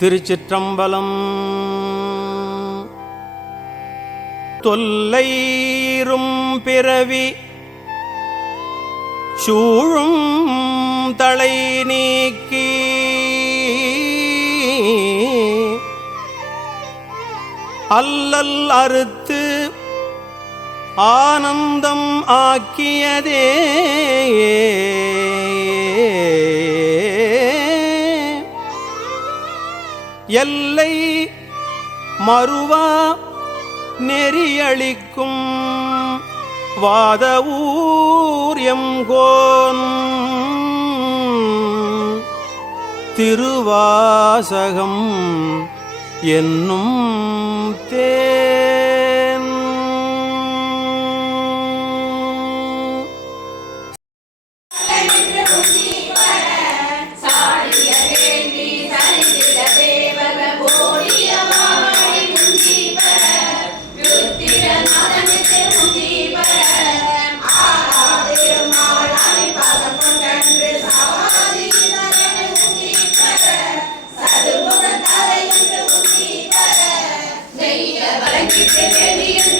திருச்சிற்றம்பலம். தொல்லைரும் பிறவி சூழும் தலை நீக்கி அல்லல் அறுத்து ஆனந்தம் ஆக்கியதே. எல்லை மறுவா நெறியளிக்கும் வாத ஊரியங்கோன் திருவாசகம் என்னும் தேன். y se